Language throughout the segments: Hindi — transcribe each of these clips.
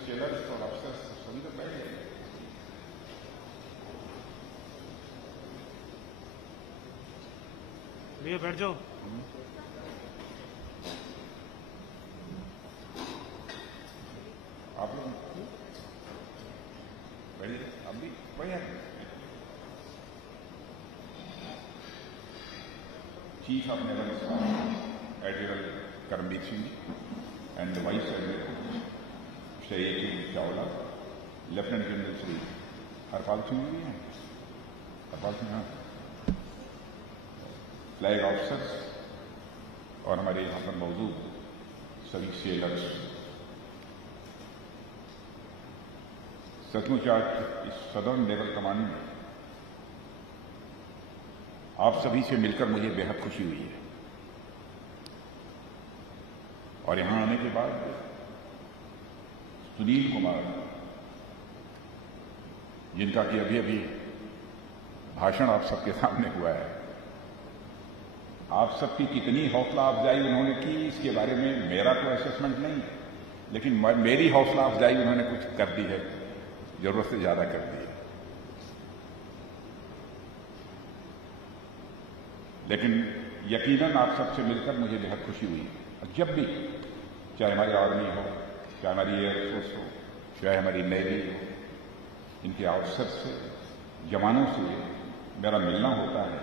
सेलर्स और अफसर्स सभी लोग बैठ गए। भैया बैठ जाओ। आप लोग बैठिए, आप भी बढ़िया। Chief of naval staff admiral Karambir Singh and vice admiral Shri A.K. Chawla, lieutenant general Shri Harpal Singh भी हैं, हरपाल सिंह, हाँ, फ्लैग ऑफिसर्स और हमारे यहाँ पर मौजूद सभी सेलर्स। सचमुच आज इस सदर्न नेवल कमांड में आप सभी से मिलकर मुझे बेहद खुशी हुई है। और यहां आने के बाद सुनील कुमार, जिनका कि अभी अभी भाषण आप सबके सामने हुआ है, आप सबकी कितनी हौसला अफजाई उन्होंने की इसके बारे में मेरा तो असेसमेंट नहीं है, लेकिन मेरी हौसला अफजाई उन्होंने कुछ कर दी है, जरूरत से ज्यादा कर दी है। लेकिन यकीनन आप सबसे मिलकर मुझे बेहद खुशी हुई। जब भी, चाहे हमारी आर्मी हो, चाहे हमारी एयरफोर्स हो, चाहे हमारी नेवी हो, इनके ऑफिसर से, जवानों से मेरा मिलना होता है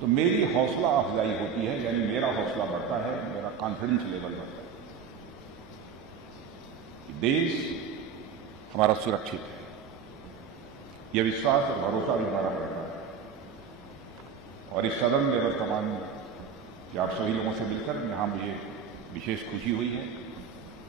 तो मेरी हौसला अफजाई होती है, यानी मेरा हौसला बढ़ता है, मेरा कॉन्फिडेंस लेवल बढ़ता है। देश हमारा सुरक्षित है, यह विश्वास और भरोसा भी हमारा बढ़ता है। और इस सदर्न नेवल कमांड में कि आप सभी लोगों से मिलकर यहां मुझे विशेष खुशी हुई है।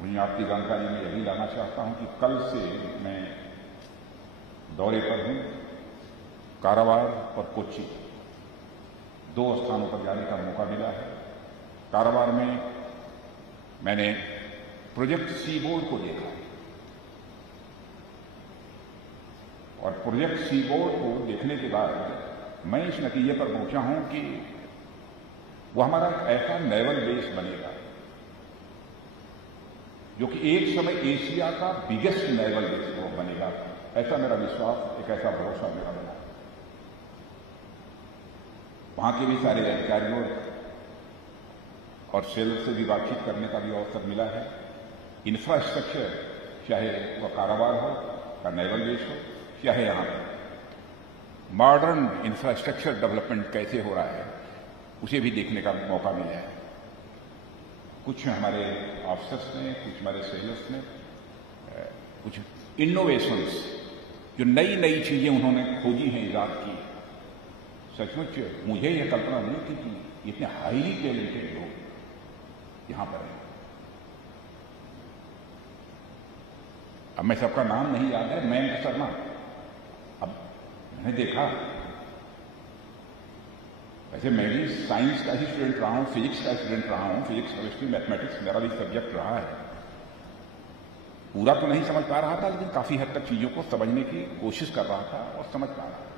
वहीं आपकी जानकारी में यही लाना चाहता हूं कि कल से मैं दौरे पर हूं। कारावार और कोच्चि, दो स्थानों पर जाने का मौका मिला है। कारावार में मैंने प्रोजेक्ट सीबोर्ड को देखा और प्रोजेक्ट सीबोर्ड को देखने के बाद मैं इस नतीजे पर पहुंचा हूं कि वो हमारा एक ऐसा नेवल बेस बनेगा जो कि एक समय एशिया का बिगेस्ट नेवल बेस बनेगा। ऐसा मेरा विश्वास, एक ऐसा भरोसा मेरा बना। वहां के भी सारे अधिकारियों और सेल से भी बातचीत करने का भी अवसर मिला है। इंफ्रास्ट्रक्चर, चाहे वह कारावार हो या नेवल बेस हो, चाहे यहां मॉडर्न इंफ्रास्ट्रक्चर डेवलपमेंट कैसे हो रहा है, उसे भी देखने का मौका मिला है। कुछ हमारे ऑफिसर्स ने, कुछ हमारे सेलर्स ने कुछ इनोवेशंस, जो नई नई चीजें उन्होंने खोजी हैं, ईजाद की। सचमुच मुझे यह कल्पना नहीं थी कि इतने हाईली टैलेंटेड लोग यहां पर हैं। अब मैं सबका नाम नहीं याद है, मैं शर्मा, अब मैंने देखा, वैसे मैं भी साइंस का ही स्टूडेंट रहा हूं, फिजिक्स का स्टूडेंट रहा हूं, फिजिक्स, केमिस्ट्री, मैथमेटिक्स मेरा भी सब्जेक्ट रहा है। पूरा तो नहीं समझ पा रहा था, लेकिन काफी हद तक चीजों को समझने की कोशिश कर रहा था और समझ पा रहा था।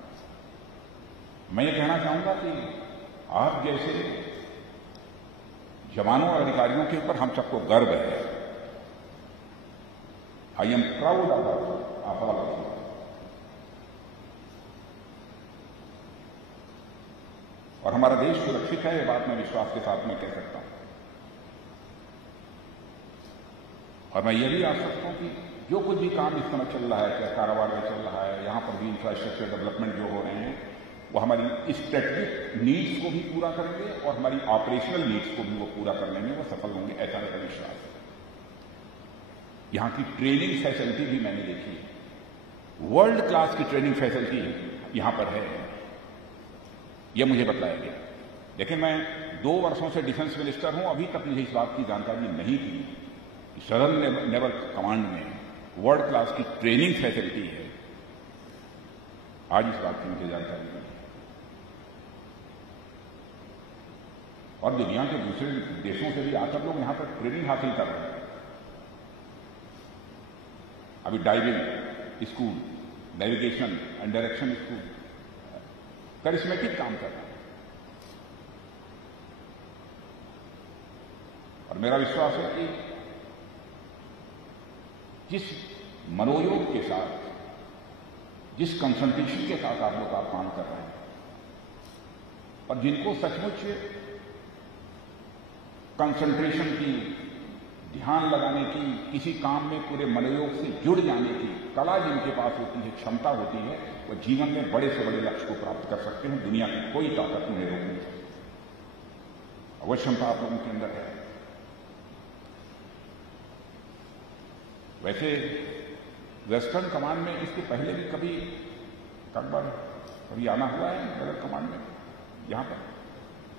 मैं ये कहना चाहूंगा कि आप जैसे जवानों और अधिकारियों के ऊपर हम सबको गर्व है। आई एम प्राउड ऑफ आप ऑल। और हमारा देश सुरक्षित है, ये बात मैं विश्वास के साथ में कह सकता हूं। और मैं ये भी आश रखता हूं कि जो कुछ भी काम इस समय चल रहा है, चाहे कारावार में चल रहा है, यहां पर भी इंफ्रास्ट्रक्चर डेवलपमेंट जो हो रहे हैं, वो हमारी स्ट्रेटेजिक नीड्स को भी पूरा करेंगे और हमारी ऑपरेशनल नीड्स को भी वो पूरा करने में वो सफल होंगे, ऐसा मेरा विश्वास है। यहां की ट्रेनिंग फैसिलिटी भी मैंने देखी है, वर्ल्ड क्लास की ट्रेनिंग फैसिलिटी यहां पर है, यह मुझे बताया गया। लेकिन मैं 2 वर्षों से डिफेंस मिनिस्टर हूं, अभी तक मुझे इस बात की जानकारी नहीं थी कि सदर्न नेवल कमांड में वर्ल्ड क्लास की ट्रेनिंग फैसिलिटी है। आज इस बात की मुझे जानकारी मिली और दुनिया के दूसरे देशों से भी आकर लोग यहां पर ट्रेनिंग हासिल कर रहे हैं। अभी diving school, navigation and direction school charismatic काम कर रहा है। और मेरा विश्वास है कि जिस मनोयोग के साथ, जिस कंसंट्रेशन के साथ आप लोग काम कर रहे हैं, और जिनको सचमुच कंसंट्रेशन की, ध्यान लगाने की, किसी काम में पूरे मनोयोग से जुड़ जाने की कला जिनके पास होती है, क्षमता होती है, वो जीवन में बड़े से बड़े लक्ष्य को प्राप्त कर सकते हैं। दुनिया की कोई ताकत उन्हें रोक नहीं सकती। वो क्षमता आप लोगों के अंदर है। वैसे वेस्टर्न कमांड में इसके पहले भी कभी आना हुआ है वेस्टर्न कमांड में? यहां पर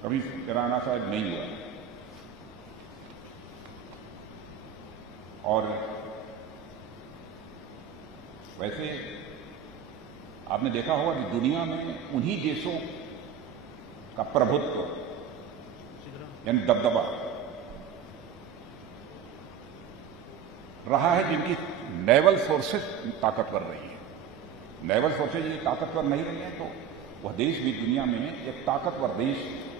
कभी मेरा आना शायद नहीं हुआ। और वैसे आपने देखा होगा कि दुनिया में उन्हीं देशों का प्रभुत्व यानी दबदबा रहा है जिनकी नेवल फोर्सेस ताकतवर रही है। नेवल फोर्सेस ये ताकतवर नहीं रही है तो वह देश भी दुनिया में एक ताकतवर देश,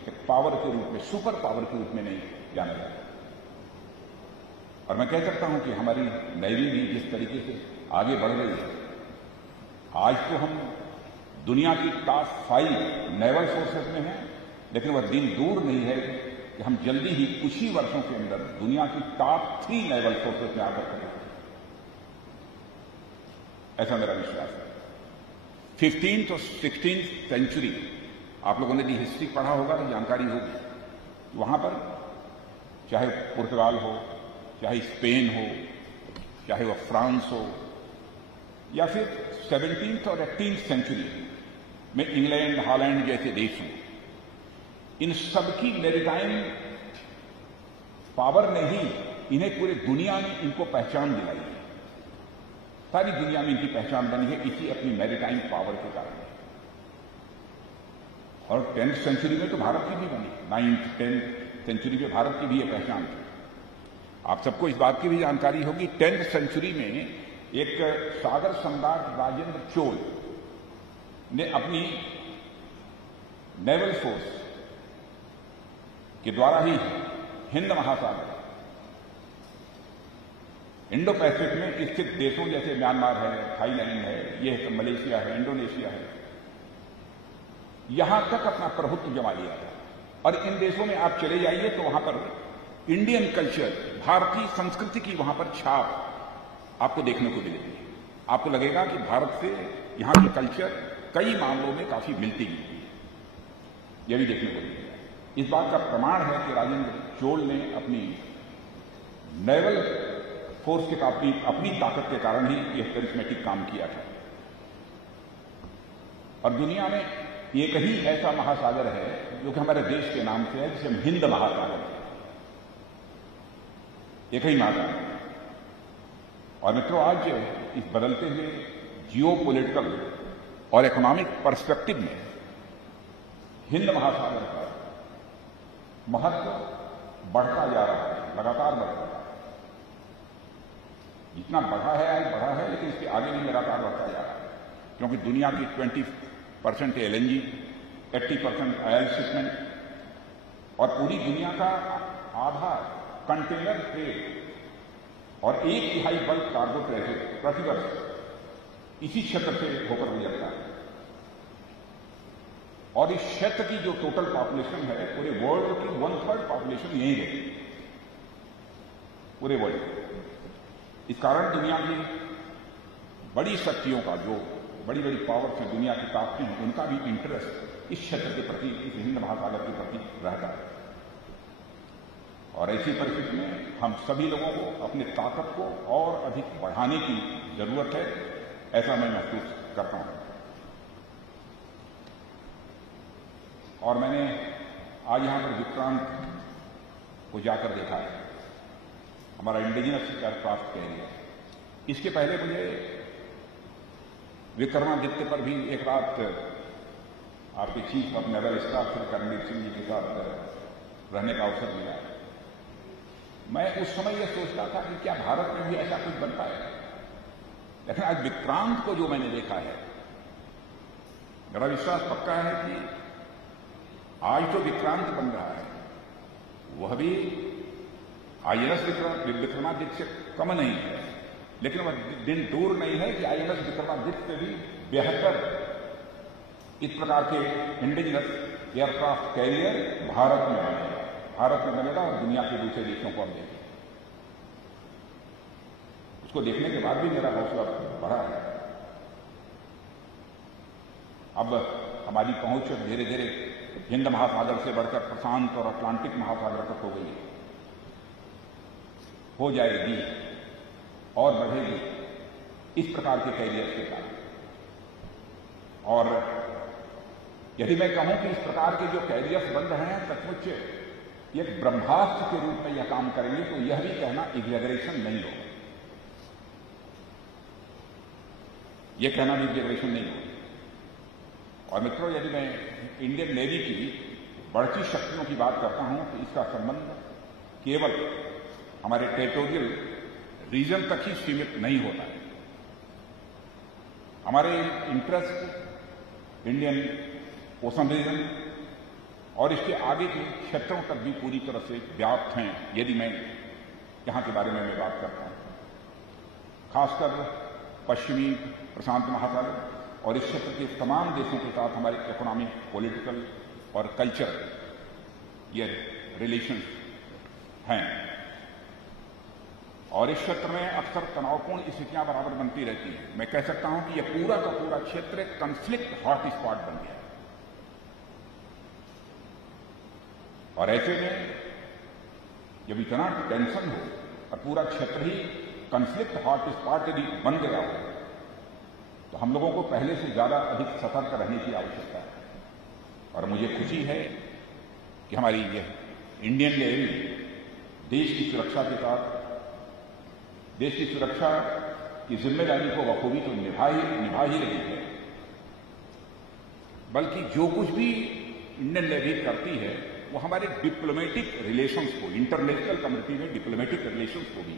एक पावर के रूप में, सुपर पावर के रूप में नहीं जाना जाता। और मैं कह सकता हूं कि हमारी नेवी भी जिस तरीके से आगे बढ़ रही है, आज तो हम दुनिया की टॉप 5 नेवल फोर्सेस में हैं, लेकिन वह दिन दूर नहीं है कि हम जल्दी ही कुछ ही वर्षों के अंदर दुनिया की टॉप 3 नेवल फोर्सेस में आकर करेंगे। ऐसा मेरा विश्वास है। 15th और 16th सेंचुरी, आप लोगों ने भी हिस्ट्री पढ़ा होगा तो जानकारी होगी। वहां पर चाहे पुर्तगाल हो, चाहे स्पेन हो, चाहे वह फ्रांस हो, या फिर 17th और 18th सेंचुरी में इंग्लैंड, हॉलैंड जैसे देश हों, इन सबकी मैरीटाइम पावर ने ही इन्हें पूरी दुनिया में इनको पहचान दिलाई है। सारी दुनिया में इनकी पहचान बनी है इसी अपनी मैरीटाइम पावर के कारण। और 10th सेंचुरी में तो भारत की भी बनी, 9th 10th सेंचुरी में भारत की भी यह पहचान थी। आप सबको इस बात की भी जानकारी होगी, 10th सेंचुरी में एक सागर सम्राट राजेंद्र चोल ने अपनी नेवल फोर्स के द्वारा ही हिंद महासागर, इंडो पैसिफिक में स्थित देशों जैसे म्यांमार है, थाईलैंड है, ये मलेशिया है, इंडोनेशिया है, यहां तक अपना प्रभुत्व जमा लिया था। और इन देशों में आप चले जाइए तो वहां पर इंडियन कल्चर, भारतीय संस्कृति की वहां पर छाप आपको देखने को मिलेगी। आपको लगेगा कि भारत से यहां की कल्चर कई मामलों में काफी मिलती जुलती है। यह भी देखने को मिलेगा। इस बात का प्रमाण है कि राजेंद्र चोल ने अपनी नेवल फोर्स के अपनी ताकत के कारण ही यह करिश्मेटिक काम किया था। और दुनिया में एक ही ऐसा महासागर है जो कि हमारे देश के नाम से है, जिसे हम हिंद महासागर है। एक ही महासागर। और मित्रों, आज इस बदलते हुए जियोपॉलिटिकल और इकोनॉमिक पर्सपेक्टिव में हिंद महासागर का महत्व बढ़ता जा रहा है, लगातार बढ़ता है। जितना बढ़ा है आज बढ़ा है, लेकिन इसके आगे भी लगातार बढ़ता जा रहा है, क्योंकि दुनिया की 20% LNG, 80% ऑयल शिपमेंट और पूरी दुनिया का आधा कंटेनर ट्रेड और 1/3 बल्क कार्गो ट्रैफिक प्रतिवर्ष इसी क्षेत्र से होकर गुजरता है। और इस क्षेत्र की जो टोटल पॉपुलेशन है, पूरे वर्ल्ड की 1/3 पॉपुलेशन यहीं रहती है, पूरे वर्ल्ड। इस कारण दुनिया की बड़ी शक्तियों का, जो बड़ी बड़ी पावर्स हैं, दुनिया की ताकतें हैं, उनका भी इंटरेस्ट इस क्षेत्र के प्रति, इस हिंद महासागर के प्रति रहता है। और ऐसी परिस्थिति में हम सभी लोगों को अपनी ताकत को और अधिक बढ़ाने की जरूरत है, ऐसा मैं महसूस करता हूं। और मैंने आज यहां पर विक्रांत को जाकर देखा है, हमारा इंडिजिनस एयरक्राफ्ट कैरियर। इसके पहले मुझे विक्रमादित्य पर भी एक रात आपके chief of naval staff Shri Karambir Singh ji के साथ रहने का अवसर मिला। मैं उस समय यह सोचता था कि क्या भारत में भी ऐसा कुछ बनता है, लेकिन आज विक्रांत को जो मैंने देखा है, मेरा विश्वास पक्का है कि आज तो विक्रांत बन रहा है, वह भी INS विक्रमादित्य से कम नहीं है, लेकिन वह दिन दूर नहीं है कि INS विक्रमादित्य से भी बेहतर इस प्रकार के इंडिजिनस एयरक्राफ्ट कैरियर भारत में बनेगा, भारत में बनेगा और दुनिया के दूसरे देशों को हम देखेंगे। उसको देखने के बाद भी मेरा हौसला बढ़ा है। अब हमारी पहुंच धीरे धीरे हिंद महासागर से बढ़कर प्रशांत और अटलांटिक महासागर तक हो गई है, हो जाएगी और बढ़ेगी इस प्रकार के कैरियर के कारण। और यदि मैं कहूं कि इस प्रकार के जो कैरियर्स बन रहे हैं सचमुच एक ब्रह्मास्त्र के रूप में यह काम करेंगे, तो यह भी कहना एग्जैगरेशन नहीं होगा, यह कहना भी एग्जैगरेशन नहीं होगा। और मित्रों, यदि मैं इंडियन नेवी की बढ़ती शक्तियों की बात करता हूं तो इसका संबंध केवल हमारे टेरिटोरियल रीजन तक ही सीमित नहीं होता है। हमारे इंटरेस्ट इंडियन ओशन रीजन और इसके आगे के क्षेत्रों तक भी पूरी तरह से व्याप्त हैं, यदि मैं यहां के बारे में मैं बात करता हूं। खासकर पश्चिमी प्रशांत महासागर और इस क्षेत्र के तमाम देशों के साथ हमारे इकोनॉमिक, पॉलिटिकल और कल्चर ये रिलेशंस हैं। और इस क्षेत्र में अक्सर तनावपूर्ण स्थितियां बराबर बनती रहती हैं। मैं कह सकता हूं कि यह पूरा का पूरा क्षेत्र एक कॉन्फ्लिक्ट हॉट स्पॉट बन गया है। और ऐसे में जब इतना टेंशन हो और पूरा क्षेत्र ही कॉन्फ्लिक्ट हॉट स्पॉट यदि बन गया हो, तो हम लोगों को पहले से ज्यादा अधिक सतर्क रहने की आवश्यकता है। और मुझे खुशी है कि हमारी यह इंडियन नेवी देश की सुरक्षा के साथ देश की सुरक्षा की जिम्मेदारी को बखूबी तो निभा ही रही है, बल्कि जो कुछ भी इंडियन नेवी करती है वो हमारे डिप्लोमेटिक रिलेशंस को, इंटरनेशनल कम्युनिटी में डिप्लोमेटिक रिलेशंस को भी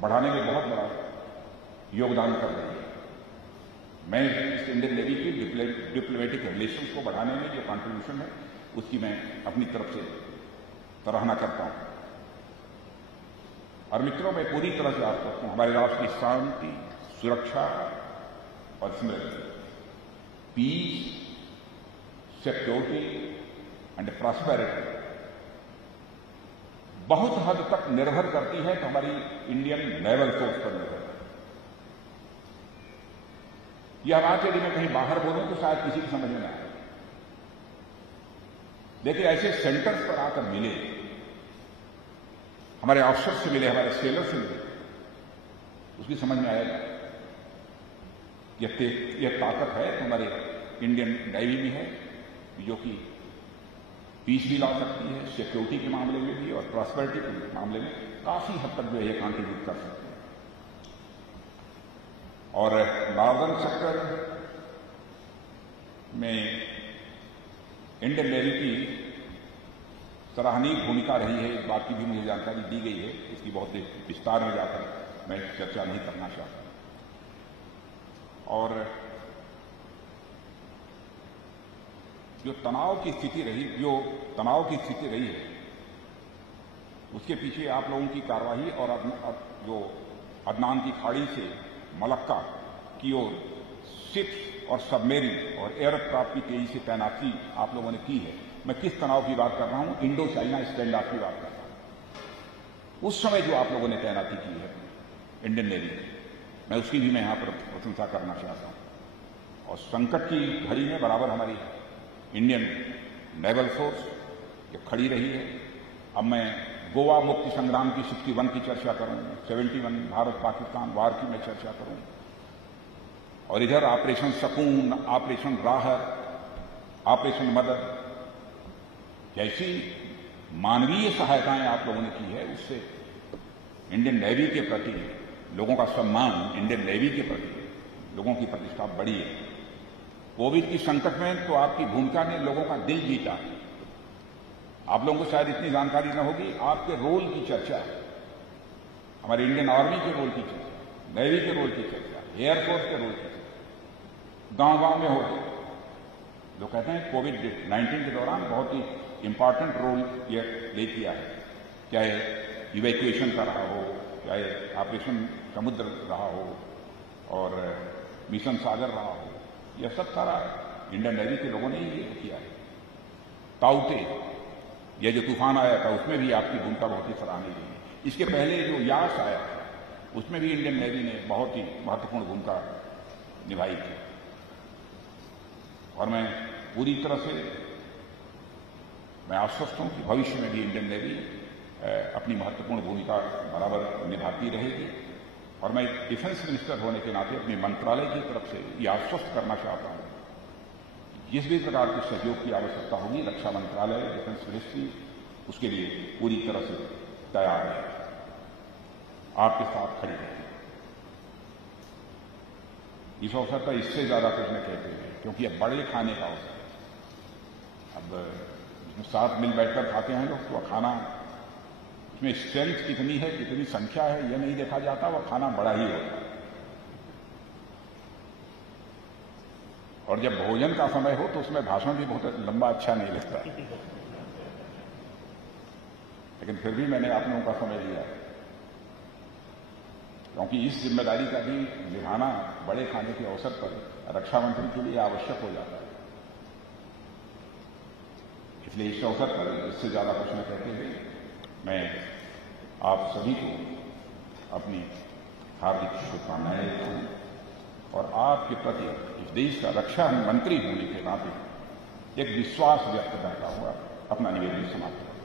बढ़ाने में बहुत बड़ा योगदान कर रही है। मैं इस इंडियन नेवी की डिप्लोमेटिक रिलेशंस को बढ़ाने में जो कंट्रीब्यूशन है उसकी मैं अपनी तरफ से सराहना करता हूं। और मित्रों, मैं पूरी तरह से आस करता हूं हमारे राष्ट्र की शांति, सुरक्षा और समृद्धि, पीस, सिक्योरिटी एंड प्रॉस्पेरिटी बहुत हद तक निर्भर करती है तो हमारी इंडियन नेवल फोर्स पर निर्भर है। यह बात यदि मैं कहीं बाहर बोलूं तो शायद किसी की समझ में ना आए, लेकिन ऐसे सेंटर्स पर आकर मिले, हमारे ऑफिसर से मिले, हमारे सेलर से मिले, उसकी समझ में आएगा यह ताकत है तो हमारे इंडियन नेवी में है, जो कि पीस भी ला सकती है, सिक्योरिटी के मामले में भी और प्रॉस्पेरिटी के मामले में काफी हद तक जो है कंट्रीब्यूट कर सकते हैं। और नॉर्दर्न सेक्टर में इंडियन नेवी की सराहनीय भूमिका रही है, इस बात की भी मुझे जानकारी दी गई है। इसकी बहुत विस्तार में जाकर मैं चर्चा नहीं करना चाहता। और जो तनाव की स्थिति रही है उसके पीछे आप लोगों की कार्रवाई और जो अदनान की खाड़ी से मलक्का की ओर शिप्स और सबमेरीन और एयरक्राफ्ट की तेजी से तैनाती आप लोगों ने की है। मैं किस तनाव की बात कर रहा हूं? इंडो चाइना स्टैंड ऑफ की बात कर रहा हूं। उस समय जो आप लोगों ने तैनाती की है इंडियन नेवी की, मैं उसकी भी मैं यहां पर प्रशंसा करना चाहता हूं। और संकट की घड़ी में बराबर हमारी इंडियन नेवल फोर्स ये खड़ी रही है। अब मैं गोवा मुक्ति संग्राम की 61 की चर्चा करूं, 71 भारत पाकिस्तान वार की मैं चर्चा करूं, और इधर ऑपरेशन सकून, ऑपरेशन राहत, ऑपरेशन मदद जैसी मानवीय सहायताएं आप लोगों ने की है, उससे इंडियन नेवी के प्रति लोगों का सम्मान, इंडियन नेवी के प्रति लोगों की प्रतिष्ठा बढ़ी है। कोविड की संकट में तो आपकी भूमिका ने लोगों का दिल जीता है। आप लोगों को शायद इतनी जानकारी न होगी, आपके रोल की चर्चा है, हमारे इंडियन आर्मी के रोल की चर्चा, नेवी के रोल की चर्चा, एयरफोर्स के रोल की चर्चा गांव-गांव में हो रही है। लोग कहते हैं कोविड-19 के दौरान बहुत ही इंपॉर्टेंट रोल यह प्ले किया है, चाहे इवैक्यूएशन का रहा हो, चाहे ऑपरेशन समुद्र रहा हो और मिशन सागर रहा हो, यह सब सारा इंडियन नेवी के लोगों ने ही ये किया है। ताउते, यह जो तूफान आया था उसमें भी आपकी भूमिका बहुत ही सराहनीय रही। इसके पहले जो यास आया था उसमें भी इंडियन नेवी ने बहुत ही महत्वपूर्ण भूमिका निभाई थी। और मैं पूरी तरह से मैं आश्वस्त हूं कि भविष्य में भी इंडियन नेवी अपनी महत्वपूर्ण भूमिका बराबर निभाती रहेगी। और मैं डिफेंस मिनिस्टर होने के नाते अपने मंत्रालय की तरफ से ये आश्वस्त करना चाहता हूं, जिस भी प्रकार के सहयोग की आवश्यकता होगी रक्षा मंत्रालय, डिफेंस मिनिस्ट्री उसके लिए पूरी तरह से तैयार है, आपके साथ खड़ी रहेगी। इस अवसर पर इससे ज्यादा कुछ न कहते हैं, क्योंकि अब बड़े खाने का अवसर है। अब साथ मिल बैठकर खाते हैं लोग, तो खाना इसमें स्ट्रेंथ कितनी है, कितनी संख्या है, यह नहीं देखा जाता, वह खाना बड़ा ही होता है। और जब भोजन का समय हो तो उसमें भाषण भी बहुत लंबा अच्छा नहीं लगता, लेकिन फिर भी मैंने आप लोगों का समय लिया, क्योंकि इस जिम्मेदारी का भी निभाना बड़े खाने के अवसर पर रक्षा मंत्री के लिए आवश्यक हो जाता है। इसलिए इस अवसर पर इससे ज्यादा कुछ न कहते हुए मैं आप सभी को अपनी हार्दिक शुभकामनाएं देता हूं और आपके प्रति इस देश का रक्षा मंत्री होने के नाते एक विश्वास व्यक्त करता हुआ अपना निवेदन समाप्त करता हूं।